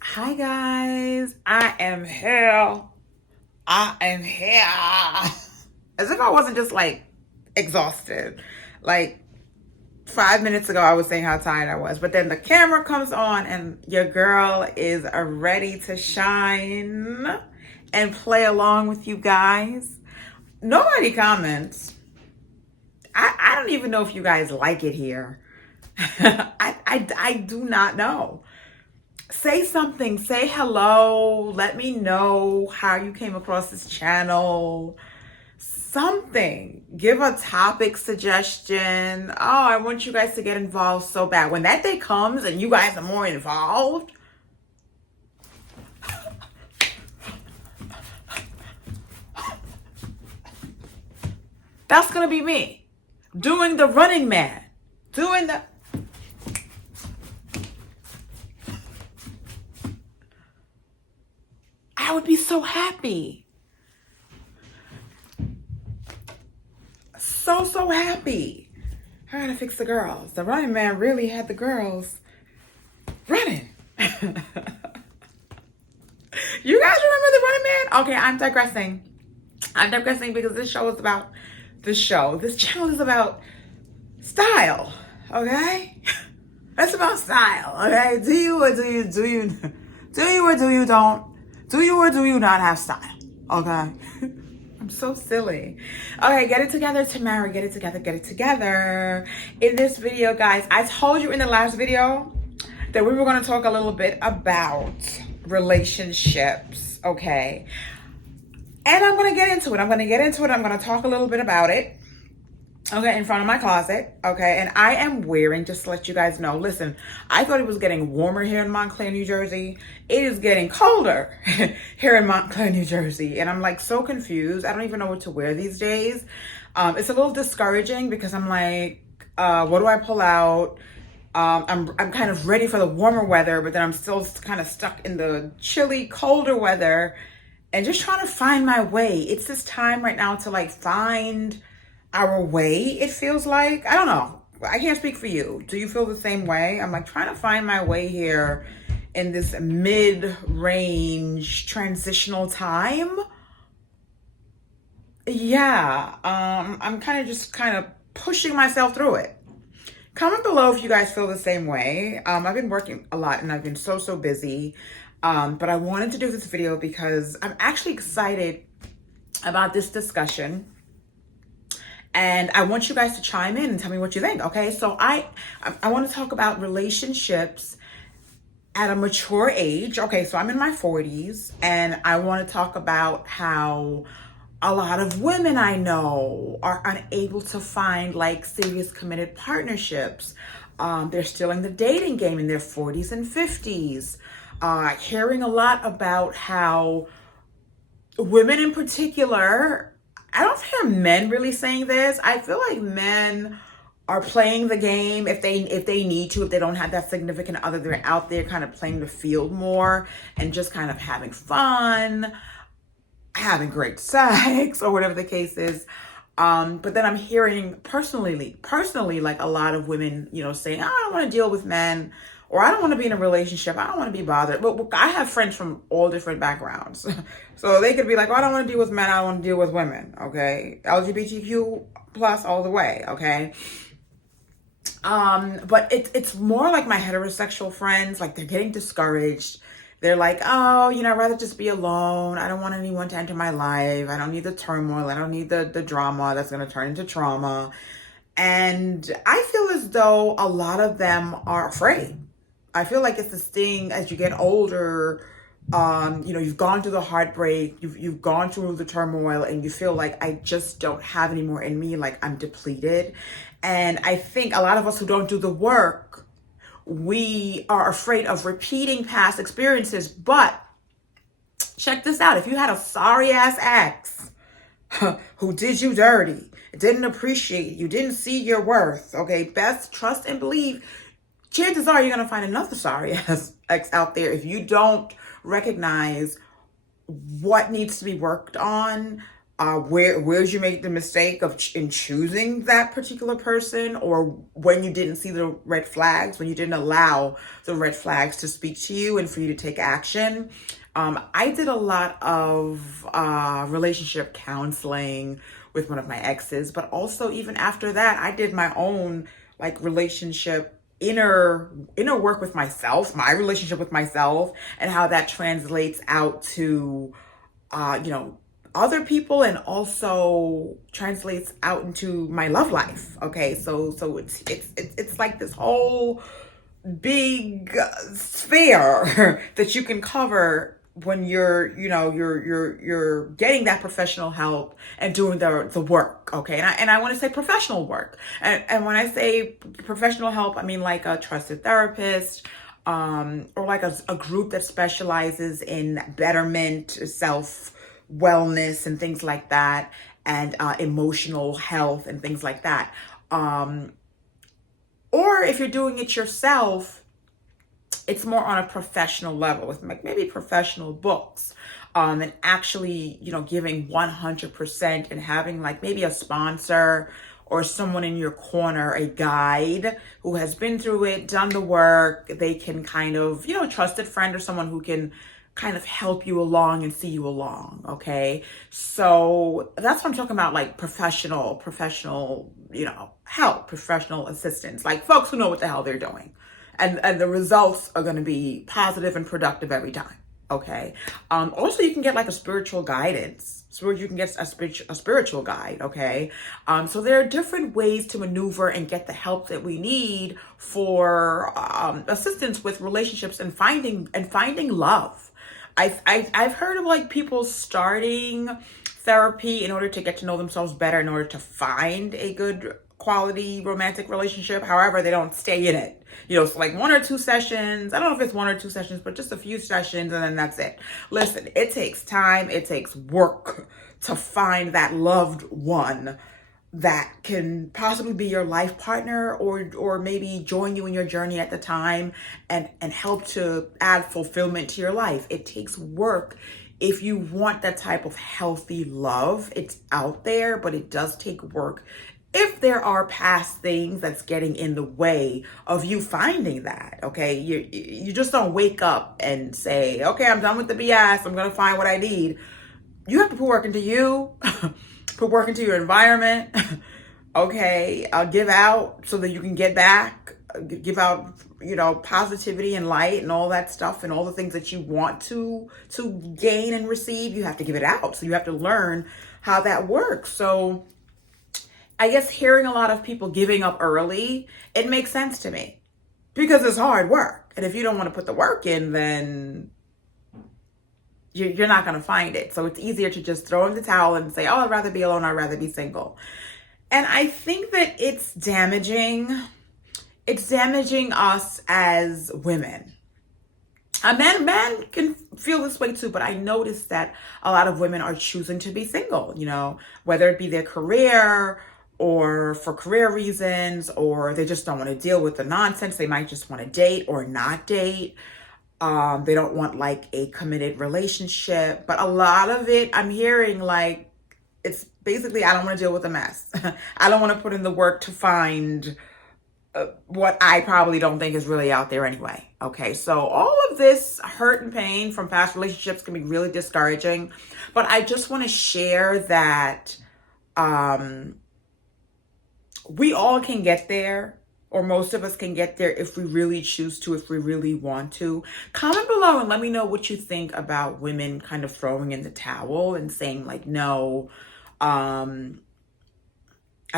Hi guys, I am here. I am here. As if I wasn't just like exhausted. Like 5 minutes ago, I was saying how tired I was, but then the camera comes on and your girl is ready to shine and play along with you guys. Nobody comments. I don't even know if you guys like it here. I do not know. Say something, say hello, let me know how you came across this channel. Something. Give a topic suggestion. Oh, I want you guys to get involved so bad. When that day comes and you guys are more involved, that's gonna be me doing the running man, doing the I would be so happy. So happy. I gotta fix the girls. The running man really had the girls running. You guys remember the running man? Okay, I'm digressing. I'm digressing because this show is about this show. This channel is about style. Okay? It's about style. Okay? Do you or do you don't? Do you or do you not have style? Okay? I'm so silly. Okay, get it together, Tamara. Get it together, get it together. In this video, guys, I told you in the last video that we were going to talk a little bit about relationships, okay? And I'm going to get into it. I'm going to talk a little bit about it, okay, in front of my closet, okay? And I am wearing, just to let you guys know, listen, I thought it was getting warmer here in Montclair, New Jersey. It is getting colder here in Montclair, New Jersey. And I'm like so confused. I don't even know what to wear these days. It's a little discouraging because I'm like, what do I pull out? I'm kind of ready for the warmer weather, but then I'm still kind of stuck in the chilly, colder weather and just trying to find my way. It's this time right now to like find our way, it feels like. I don't know. I can't speak for you. Do you feel the same way? I'm like trying to find my way here in this mid-range transitional time. Yeah, I'm kind of pushing myself through it. Comment below if you guys feel the same way. I've been working a lot and I've been so busy. But I wanted to do this video because I'm actually excited about this discussion. And I want you guys to chime in and tell me what you think, okay? So I want to talk about relationships at a mature age. Okay, so I'm in my 40s, and I want to talk about how a lot of women I know are unable to find like serious committed partnerships. They're still in the dating game in their 40s and 50s. Hearing a lot about how women in particular, I don't hear men really saying this. I feel like men are playing the game if they need to, if they don't have that significant other, they're out there kind of playing the field more and just kind of having fun, having great sex or whatever the case is. But then I'm hearing personally, like a lot of women, saying, I don't want to deal with men, or I don't want to be in a relationship. I don't want to be bothered. But I have friends from all different backgrounds. So they could be like, oh, I don't want to deal with men. I don't want to deal with women. Okay. LGBTQ plus all the way. Okay. But it's more like my heterosexual friends, like they're getting discouraged. They're like, oh, I'd rather just be alone. I don't want anyone to enter my life. I don't need the turmoil. I don't need the drama that's going to turn into trauma. And I feel as though a lot of them are afraid. I feel like it's this thing as you get older, you've gone through the heartbreak, you've gone through the turmoil, and you feel like I just don't have any more in me, like I'm depleted. And I think a lot of us who don't do the work, we are afraid of repeating past experiences. But check this out. If you had a sorry ass ex who did you dirty, didn't appreciate you, didn't see your worth, okay, best trust and believe, chances are you're going to find another sorry ass ex out there if you don't recognize what needs to be worked on, Where did you make the mistake of in choosing that particular person, or when you didn't see the red flags, when you didn't allow the red flags to speak to you and for you to take action. I did a lot of relationship counseling with one of my exes, but also even after that, I did my own like relationship inner work with myself, my relationship with myself, and how that translates out to you know, other people, and also translates out into my love life. Okay, so it's like this whole big sphere that you can cover when you're, you know, you're getting that professional help and doing the work. Okay, and I want to say professional work, and when I say professional help, I mean like a trusted therapist, or like a group that specializes in betterment, self wellness, and things like that, and emotional health and things like that. Or if you're doing it yourself, it's more on a professional level with like maybe professional books, and actually, you know, giving 100% and having like maybe a sponsor or someone in your corner, a guide who has been through it, done the work. They can kind of, you know, a trusted friend or someone who can kind of help you along and see you along. Okay. So that's what I'm talking about, like professional, you know, help, professional assistance, like folks who know what the hell they're doing. And the results are going to be positive and productive every time. Okay. Also, you can get like a spiritual guidance. So you can get a spiritual guide. Okay. So there are different ways to maneuver and get the help that we need for assistance with relationships and finding love. I've heard of like people starting therapy in order to get to know themselves better, in order to find a good quality romantic relationship. However, they don't stay in it. You know, so like 1 or 2 sessions. I don't know if it's 1 or 2 sessions, but just a few sessions, and then that's it. Listen, it takes time. It takes work to find that loved one that can possibly be your life partner, or maybe join you in your journey at the time and help to add fulfillment to your life. It takes work. If you want that type of healthy love, it's out there, but it does take work. If there are past things that's getting in the way of you finding that, okay, you just don't wake up and say, okay, I'm done with the BS, I'm gonna find what I need. You have to put work into you, put work into your environment. Okay, give out so that you can get back, give out, you know, positivity and light and all that stuff, and all the things that you want to gain and receive. You have to give it out. So you have to learn how that works. So I guess hearing a lot of people giving up early, it makes sense to me, because it's hard work. And if you don't want to put the work in, then you're not going to find it. So it's easier to just throw in the towel and say, oh, I'd rather be alone. I'd rather be single. And I think that it's damaging. It's damaging us as women. A man can feel this way too, but I noticed that a lot of women are choosing to be single, you know, whether it be their career or for career reasons, or they just don't want to deal with the nonsense. They might just want to date or not date. They don't want like a committed relationship, but a lot of it I'm hearing like, it's basically, I don't want to deal with a mess. I don't want to put in the work to find what I probably don't think is really out there anyway. Okay, so all of this hurt and pain from past relationships can be really discouraging, but I just want to share that we all can get there, or most of us can get there if we really choose to, if we really want to. Comment below and let me know what you think about women kind of throwing in the towel and saying like, no, I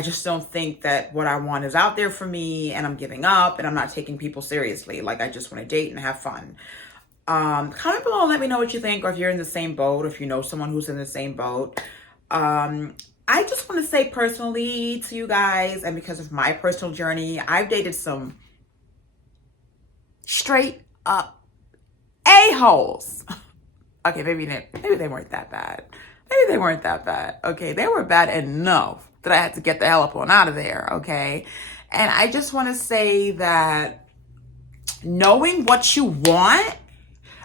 just don't think that what I want is out there for me, and I'm giving up, and I'm not taking people seriously. Like, I just want to date and have fun. Comment below and let me know what you think, or if you're in the same boat, or if you know someone who's in the same boat. I just want to say personally to you guys, and because of my personal journey, I've dated some straight up a-holes. Okay, maybe they weren't that bad. Maybe they weren't that bad. Okay, they were bad enough that I had to get the hell up on out of there. Okay, and I just want to say that knowing what you want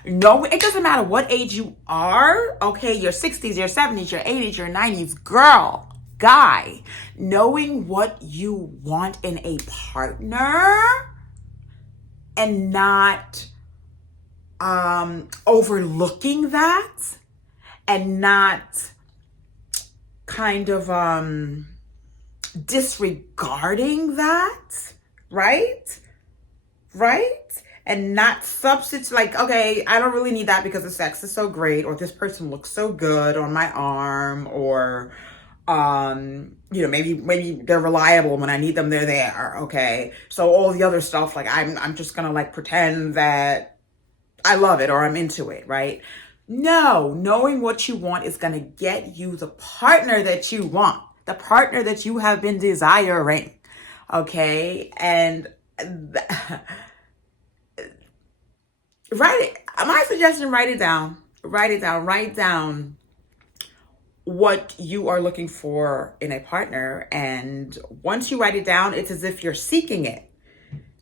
No, it doesn't matter what age you are, okay? Your 60s, your 70s, your 80s, your 90s, girl, guy, knowing what you want in a partner and not overlooking that and not kind of disregarding that, right? And not substitute, like, okay, I don't really need that because the sex is so great, or this person looks so good on my arm, or maybe they're reliable when I need them, they're there, okay? So all the other stuff, like I'm just gonna like pretend that I love it or I'm into it, right? No, knowing what you want is gonna get you the partner that you want, the partner that you have been desiring, okay? And my suggestion, write it down. Write down what you are looking for in a partner. And once you write it down, it's as if you're seeking it,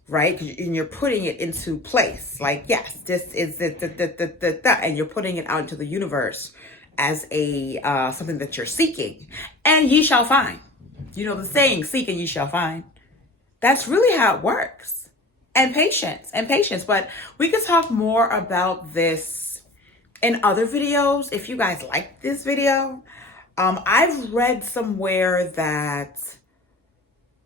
right? And you're putting it into place. Like, yes, this is it, and you're putting it out into the universe as a something that you're seeking. And ye shall find. You know the saying, seek and ye shall find. That's really how it works. And patience. But we could talk more about this in other videos if you guys like this video. I've read somewhere that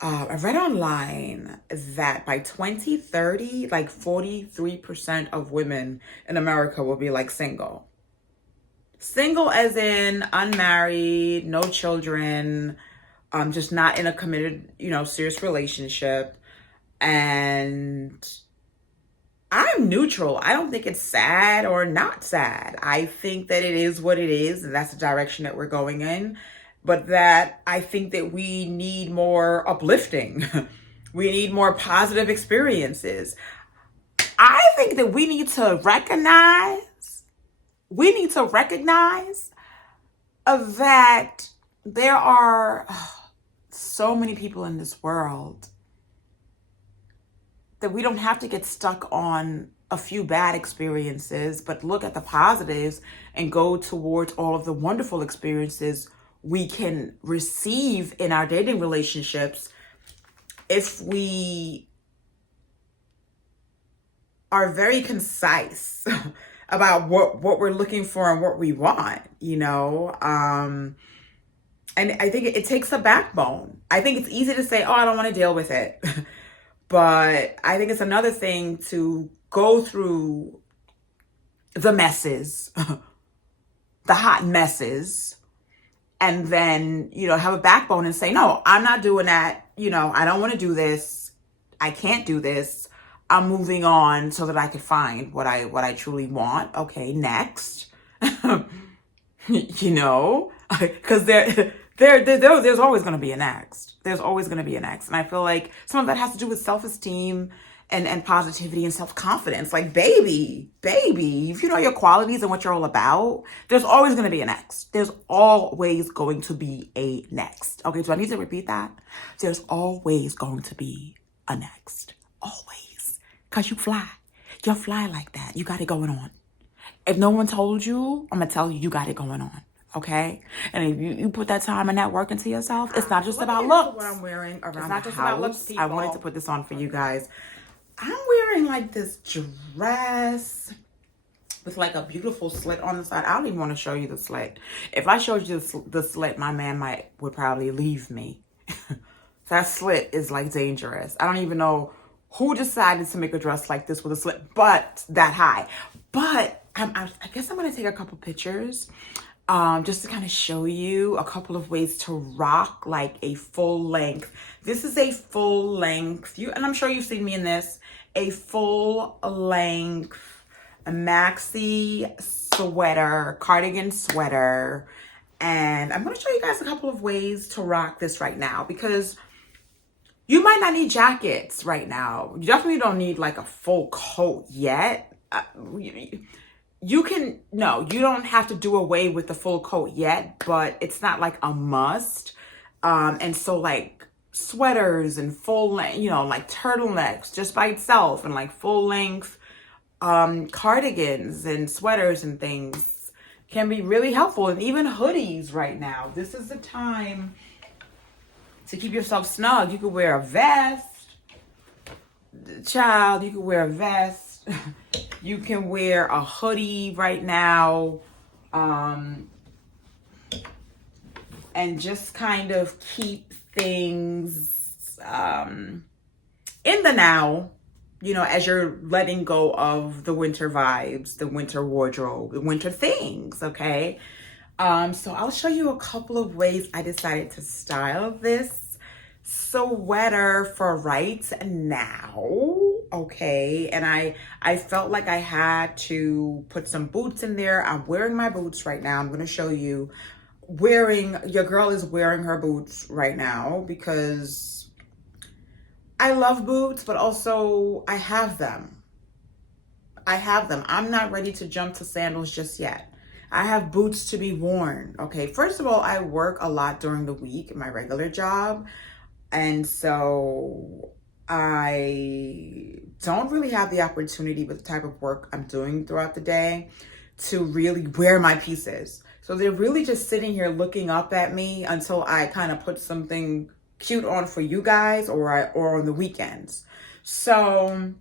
I read online that by 2030, like 43% of women in America will be like single. Single as in unmarried, no children, just not in a committed, serious relationship. And I'm neutral. I don't think it's sad or not sad. I think that it is what it is, and that's the direction that we're going in. But that I think that we need more uplifting. We need more positive experiences. I think that we need to recognize that there are so many people in this world that we don't have to get stuck on a few bad experiences, but look at the positives and go towards all of the wonderful experiences we can receive in our dating relationships if we are very concise about what we're looking for and what we want, And I think it takes a backbone. I think it's easy to say, oh, I don't want to deal with it. But I think it's another thing to go through the messes, the hot messes, and then, have a backbone and say, no, I'm not doing that. I don't want to do this. I can't do this. I'm moving on so that I can find what I truly want. Okay, next. Because there's always going to be a next. There's always going to be an next. And I feel like some of that has to do with self-esteem and positivity and self-confidence. Like, baby, if you know your qualities and what you're all about, there's always going to be a next. There's always going to be a next. Okay, do I need to repeat that? There's always going to be a next. Always. Because you fly. You're fly like that. You got it going on. If no one told you, I'm going to tell you, you got it going on. Okay? And if you put that time and that work into yourself, it's not just about looks. What I'm wearing around the house. About looks, I wanted to put this on for you guys. I'm wearing like this dress with like a beautiful slit on the side. I don't even want to show you the slit. If I showed you the slit, my man would probably leave me. That slit is like dangerous. I don't even know who decided to make a dress like this with a slit, but that high. But I guess I'm going to take a couple pictures just to kind of show you a couple of ways to rock like a full length. This is a full length, and I'm sure you've seen me in this, a full length maxi sweater, cardigan sweater. And I'm going to show you guys a couple of ways to rock this right now, because you might not need jackets right now. You definitely don't need like a full coat yet. You don't have to do away with the full coat yet, but it's not like a must. And so like sweaters and full length, like turtlenecks just by itself, and like full length cardigans and sweaters and things can be really helpful, and even hoodies right now. This is the time to keep yourself snug. You could wear a vest, child. You could wear a vest. You can wear a hoodie right now, and just kind of keep things in the now, you know, as you're letting go of the winter vibes, the winter wardrobe, the winter things, okay? So I'll show you a couple of ways I decided to style this sweater for right now, okay? And I felt like I had to put some boots in there. I'm wearing my boots right now. I'm going to show you your girl is wearing her boots right now because I love boots, but also I have them. I'm not ready to jump to sandals just yet. I have boots to be worn, okay? First of all, I work a lot during the week in my regular job. And so I don't really have the opportunity with the type of work I'm doing throughout the day to really wear my pieces. So they're really just sitting here looking up at me until I kind of put something cute on for you guys or on the weekends. So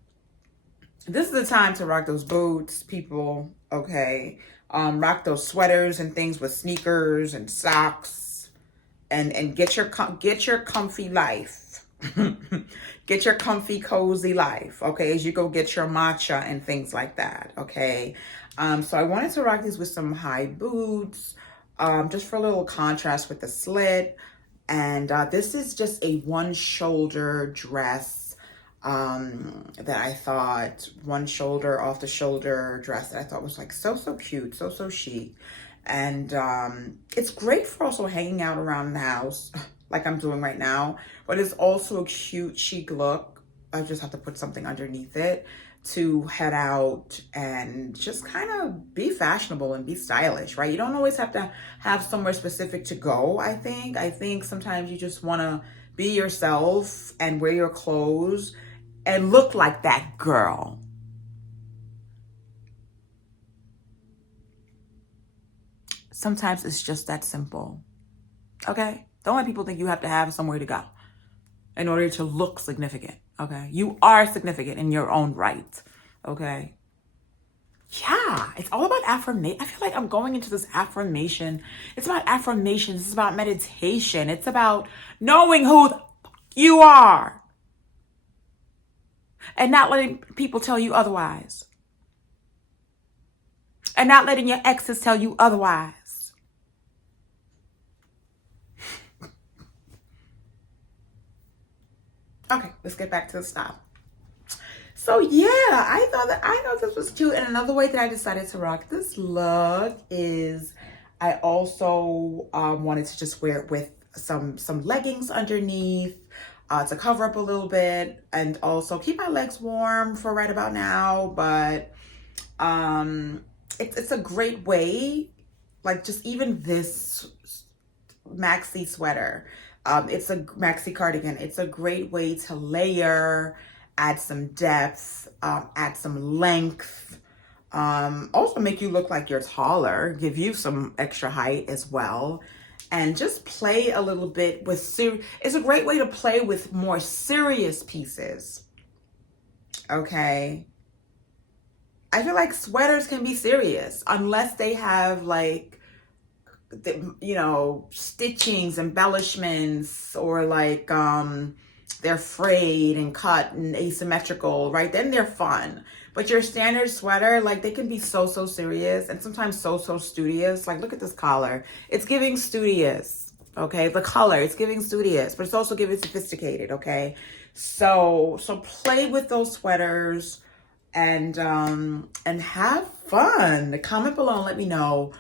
this is the time to rock those boots, people, okay? Rock those sweaters and things with sneakers and socks, and get your comfy life. Get your comfy, cozy life, okay, as you go get your matcha and things like that, okay? So I wanted to rock these with some high boots, just for a little contrast with the slit. And this is just a one shoulder dress that I thought, one shoulder off the shoulder dress that I thought was like so cute, so chic. And it's great for also hanging out around the house like I'm doing right now, but it's also a cute, chic look. I just have to put something underneath it to head out and just kind of be fashionable and be stylish, right? You don't always have to have somewhere specific to go, I think. I think sometimes you just want to be yourself and wear your clothes and look like that girl. Sometimes it's just that simple, okay? Don't let people think you have to have somewhere to go in order to look significant, okay? You are significant in your own right, okay? Yeah, it's all about affirmation. I feel like I'm going into this affirmation. It's about affirmations. It's about meditation. It's about knowing who you are and not letting people tell you otherwise. And not letting your exes tell you otherwise. Okay, let's get back to the style. So yeah, I thought this was cute. And another way that I decided to rock this look is I also wanted to just wear it with some leggings underneath to cover up a little bit and also keep my legs warm for right about now. But it's a great way, like just even this maxi sweater. It's a maxi cardigan. It's a great way to layer, add some depth, add some length, also make you look like you're taller, give you some extra height as well, and just play a little bit with it's a great way to play with more serious pieces, okay? I feel like sweaters can be serious unless they have like, you know, stitchings, embellishments, or like they're frayed and cut and asymmetrical, right? Then they're fun. But your standard sweater, like they can be so serious and sometimes so studious. Like look at this collar. It's giving studious, okay? The color, it's giving studious, but it's also giving sophisticated, okay? So play with those sweaters and have fun. Comment below and let me know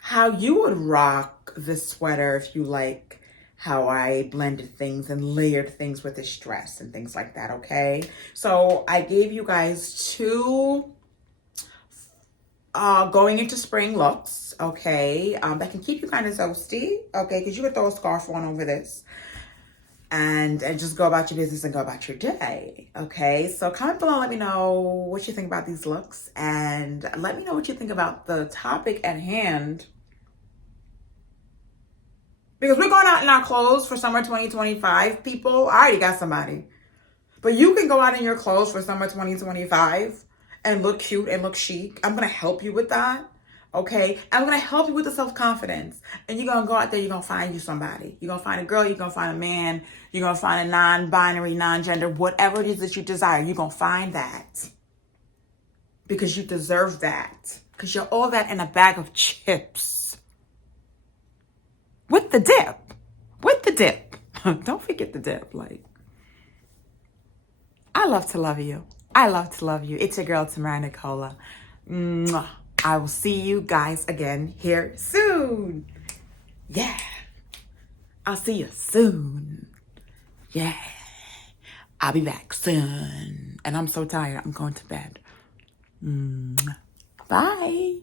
how you would rock this sweater if you like how I blended things and layered things with this dress and things like that, okay? So I gave you guys two going into spring looks, okay? That can keep you kind of toasty, okay? Because you could throw a scarf on over this. and just go about your business and go about your day. Okay, so comment below, let me know what you think about these looks, and let me know what you think about the topic at hand, because we're going out in our clothes for summer 2025. People, I already got somebody, but you can go out in your clothes for summer 2025 and look cute and look chic. I'm gonna help you with that. Okay, I'm gonna help you with the self-confidence, and you're gonna go out there, you're gonna find you somebody. You're gonna find a girl, you're gonna find a man, you're gonna find a non-binary, non-gender, whatever it is that you desire, you're gonna find that, because you deserve that, because you're all that in a bag of chips with the dip. Don't forget the dip. Like, I love to love you. It's your girl, Tamara Nicola. Mwah. I will see you guys again here soon. Yeah. I'll see you soon. Yeah. I'll be back soon. And I'm so tired. I'm going to bed. Bye.